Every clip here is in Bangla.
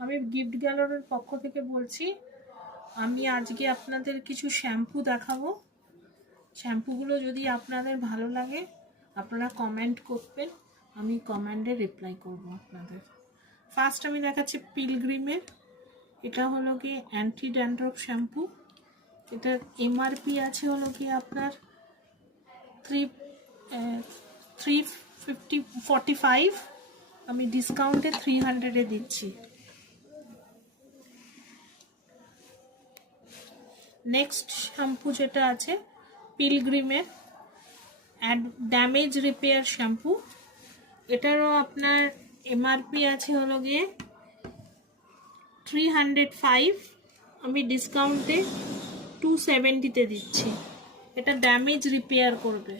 আমি গিফট গ্যালারির পক্ষ থেকে বলছি। আমি আজকে আপনাদের কিছু শ্যাম্পু দেখাবো। শ্যাম্পুগুলো যদি আপনাদের ভালো লাগে আপনারা কমেন্ট করবেন, আমি কমেন্টে রিপ্লাই করব আপনাদের। ফার্স্ট আমি দেখাচ্ছি পিলগ্রিমের। এটা হলো কি অ্যান্টি ড্যান্ড্রফ শ্যাম্পু। এটার এমআরপি আছে হলো কি আপনার 345, আমি ডিসকাউন্টে 300-এ দিচ্ছি। নেক্সট শ্যাম্পু যেটা আছে পিলগ্রিমের ড্যামেজ রিপেয়ার শ্যাম্পু। এটারও আপনার এমআরপি আছে হলো গিয়ে 305, আমি ডিসকাউন্টে 270-তে দিচ্ছি। এটা ড্যামেজ রিপেয়ার করবে।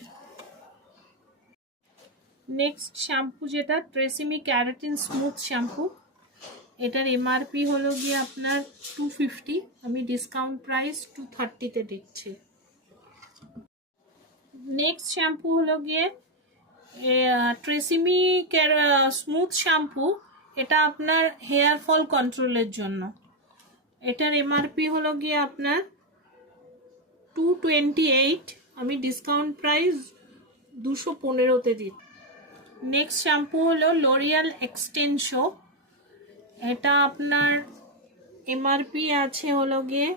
নেক্সট শ্যাম্পু যেটা ট্রেসিমি ক্যারাটিন স্মুথ শ্যাম্পু। এটার এমআরপি হলো গিয়ে আপনার 250, আমি ডিসকাউন্ট প্রাইস 230-তে দিচ্ছি। নেক্সট শ্যাম্পু হলো গিয়ে ট্রেসিমি স্মুথ শ্যাম্পু। এটা আপনার হেয়ার ফল কন্ট্রোলের জন্য। এটার এমআরপি হলো গিয়ে আপনার 228, আমি ডিসকাউন্ট প্রাইস 215-তে দিই। নেক্সট শ্যাম্পু হলো লরিয়াল এক্সটেনশো। এটা আপনার এমআরপি আছে হলো গিয়ে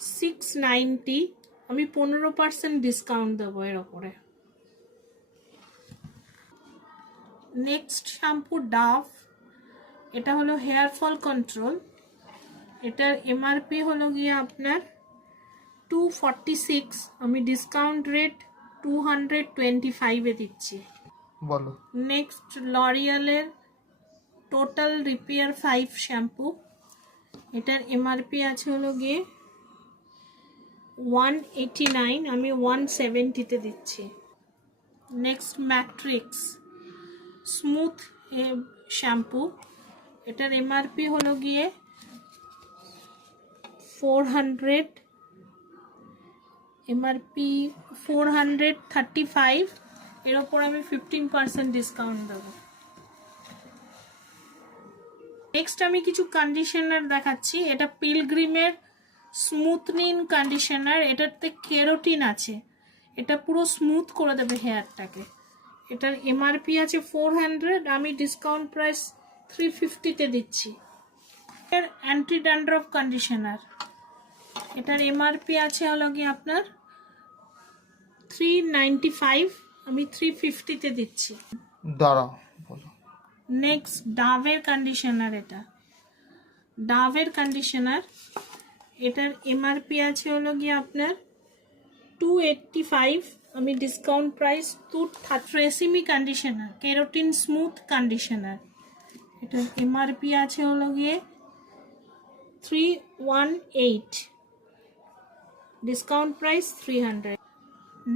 690, আমি 15% ডিসকাউন্ট দেবো এর ওপরে। Next shampoo Dove. এটা হলো হেয়ার ফল কন্ট্রোল। এটার এমআরপি হলো গিয়ে আপনার 246, আমি ডিসকাউন্ট রেট 225-এ দিচ্ছি। বলো। নেক্সট লরিয়ালের টোটাল রিপেয়ার 5 শ্যাম্পু। এটার এমআরপি আছে হলো গিয়ে 189, আমি 170-তে দিচ্ছি। Next matrix smooth shampoo. এটার এমআরপি হলো গিয়ে 400, এমআরপি 435, এর ওপর আমি 15% ডিসকাউন্ট দেবো। নেক্সট আমি কিছু কন্ডিশনার দেখাচ্ছি। এটা পিলগ্রিমের স্মুথনিং কন্ডিশনার। এটাতে কেরোটিন আছে, এটা পুরো স্মুথ করে দেবে হেয়ারটাকে। এটার এমআরপি আছে 400, আমি ডিসকাউন্ট প্রাইস 350-তে দিচ্ছি। এর অ্যান্টি ড্যান্ড্রফ কন্ডিশনার। এটার এমআরপি আছে হলো কি আপনার 395, আমি 350-তে দিচ্ছি। দাঁড়াও বলো। নেক্সট ডাভের কন্ডিশনার। এটা ডাভের কন্ডিশনার। এটার এমআরপি আছে হলো গিয়ে আপনার 285, আমি discount price 230। Tresemme conditioner keratin smooth conditioner. এটার এমআরপি আছে হলো গিয়ে 318, discount price 300।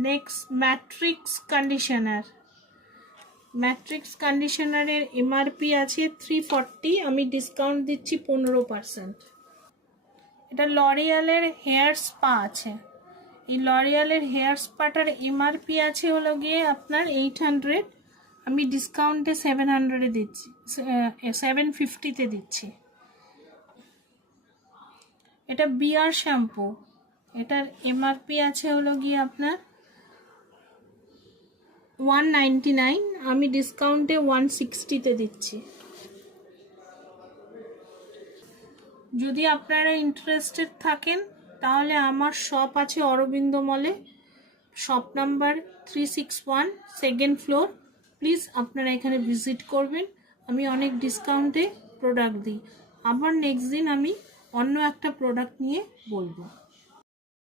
Next matrix conditioner. Matrix কন্ডিশনারের এমআরপি আছে 340, আমি ডিসকাউন্ট দিচ্ছি 15%। এটা লরিয়ালের হেয়ার স্পা আছে। এই লরিয়ালের হেয়ার স্পাটার এমআরপি আছে হলো গিয়ে আপনার 800, আমি ডিসকাউন্টে 700-এ দিচ্ছি, 750-তে দিচ্ছি। এটা বিয়ার শ্যাম্পু। এটার এমআরপি আছে হলো গিয়ে আপনার 199, আমি ডিসকাউন্টে 160-তে দিচ্ছি। যদি আপনারা ইন্টারেস্টেড থাকেন তাহলে আমার শপ আছে অরবিন্দ মলে, shop number 361, second floor. Please আপনারা এখানে ভিজিট করবেন, আমি অনেক ডিসকাউন্টে প্রোডাক্ট দিই। আবার নেক্সট দিন আমি অন্য একটা প্রোডাক্ট নিয়ে বলবো।